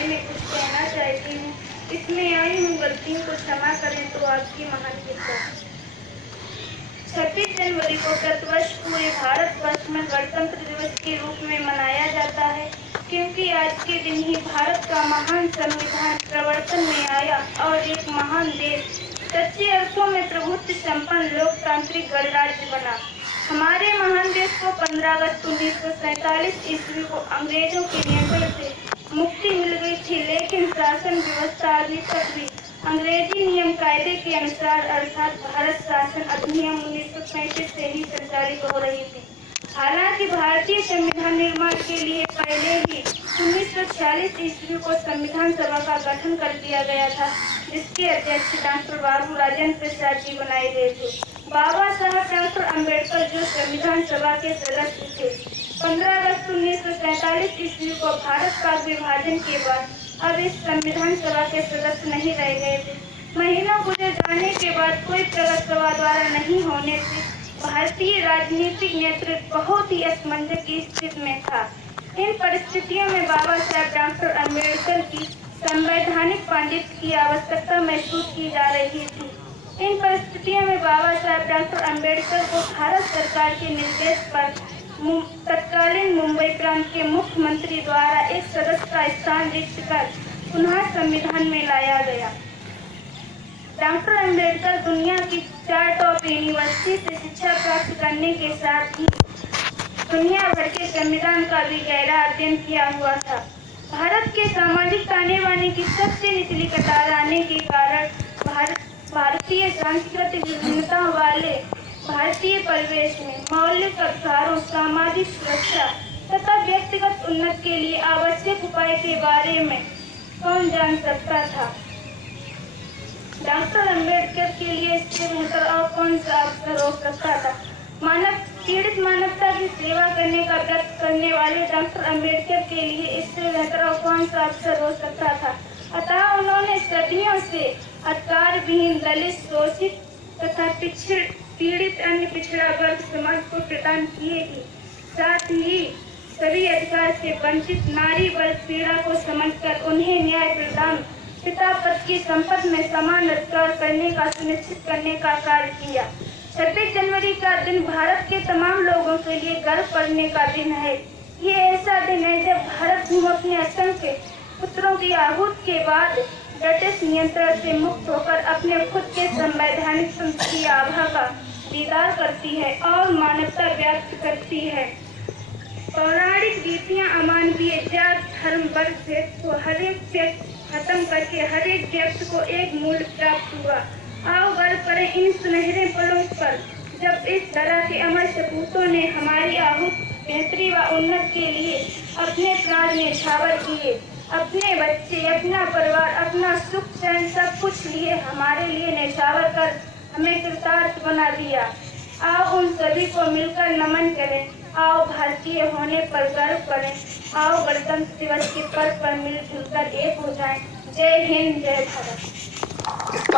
बारे में कुछ कहना चाहती हूँ। इसमें आई हूँ गलतियों को क्षमा करें तो आपकी महान कृपा। 26 जनवरी को प्रतिवर्ष पूरे भारतवर्ष में गणतंत्र दिवस के रूप में मनाया जाता है, क्योंकि आज के दिन ही भारत का महान संविधान प्रवर्तन में आया और एक महान देश सच्चे अर्थों में प्रभुत्व संपन्न लोकतांत्रिक गणराज्य बना। हमारे महान देश को 15 अगस्त 1947 ईस्वी को अंग्रेजों के नियंत्रण से मुक्ति मिल गई थी, लेकिन शासन व्यवस्था अभी तक भी अंग्रेजी नियम कायदे के अनुसार अर्थात भारत शासन अधिनियम 1935 से ही संचालित हो रही थी। हालांकि भारतीय संविधान निर्माण के लिए पहले ही 1946 ईस्वी को संविधान सभा का गठन कर दिया गया था, जिसके अध्यक्ष डॉक्टर बाबू राजेंद्र प्रसाद जी बनाए गए थे। बाबा साहब डॉक्टर अम्बेडकर जो संविधान सभा के सदस्य थे, 15 अगस्त 1947 ईस्वी को भारत का विभाजन के बाद अब इस संविधान सभा के सदस्य नहीं रह गए थे। महीनों गुजर जाने के बाद कोई प्रगत सभा द्वारा नहीं होने से भारतीय राजनीतिक नेतृत्व बहुत ही असमंजस की स्थिति में था। इन परिस्थितियों में बाबा साहब डॉक्टर अम्बेडकर की संवैधानिक पांडित्य की आवश्यकता महसूस की जा रही थी। इन परिस्थितियों में बाबा साहब डॉक्टर अम्बेडकर को भारत सरकार के निर्देश पर तत्कालीन मुंबई प्रांत के मुख्यमंत्री द्वारा एक सदस्य का स्थान रिक्त कर पुनः संविधान में लाया गया। डॉक्टर अम्बेडकर दुनिया की 4 टॉप यूनिवर्सिटी से शिक्षा प्राप्त करने के साथ ही दुनिया भर के संविधान का भी गहरा अध्ययन किया हुआ था। भारत के सामाजिक ताने बाने की सबसे निचली कतार आने के कारण भारतीय सांस्कृतिक विभिन्नता वाले भारतीय परिवेश में मौलिक अधिकारों, सामाजिक सुरक्षा तथा व्यक्तिगत उन्नति के लिए आवश्यक उपाय के बारे में कौन जान सकता था। डॉक्टर अम्बेडकर के लिए इससे बेहतर और कौन सा अवसर हो सकता था। पीड़ित मानवता की सेवा करने का व्रत करने वाले डॉक्टर अम्बेडकर के लिए इससे बेहतर और कौन सा अवसर हो सकता था। अतः उन्होंने सदियों से अधिकार विहीन, दलित, शोषित तथा पीड़ित अन्य पिछड़ा वर्ग समाज को प्रदान किए ही साथ ही सभी अधिकार से वंचित नारी वर्ग पीड़ा को समझकर उन्हें न्याय प्रदान, पिता पद की संपत्ति में समान अधिकार करने का सुनिश्चित करने का कार्य किया। 26 जनवरी का दिन भारत के तमाम लोगों के लिए गर्व करने का दिन है। ये ऐसा दिन है जब भारत भूमि अपने असंख्य पुत्रों की आहुति के बाद ब्रिटिश नियंत्रण से मुक्त होकर अपने खुद के संवैधानिक तंत्र की आभा का दीदार करती है और मानवता व्यक्त करती है। पौराणिक रीतियां अमानवीय जात, धर्म, वर्ग भेद को हर एक व्यक्ति खत्म करके हर एक व्यक्ति को एक मूल्य प्राप्त हुआ। आओ गर्व करें इन सुनहरे पलों पर, जब इस तरह के अमर सपूतों ने हमारी आहुति, बेहतरी व उन्नति के लिए अपने प्राण न्यौछावर किए। अपने बच्चे, अपना परिवार, अपना सुख चैन सब कुछ लिए हमारे लिए न्यौछावर कर हमें कृतार्थ बना दिया। आओ उन सभी को मिलकर नमन करें। आओ भारतीय होने पर गर्व करें। आओ गणतंत्र दिवस के पर्व पर मिलजुल कर एक हो जाएं। जय हिंद, जय भारत।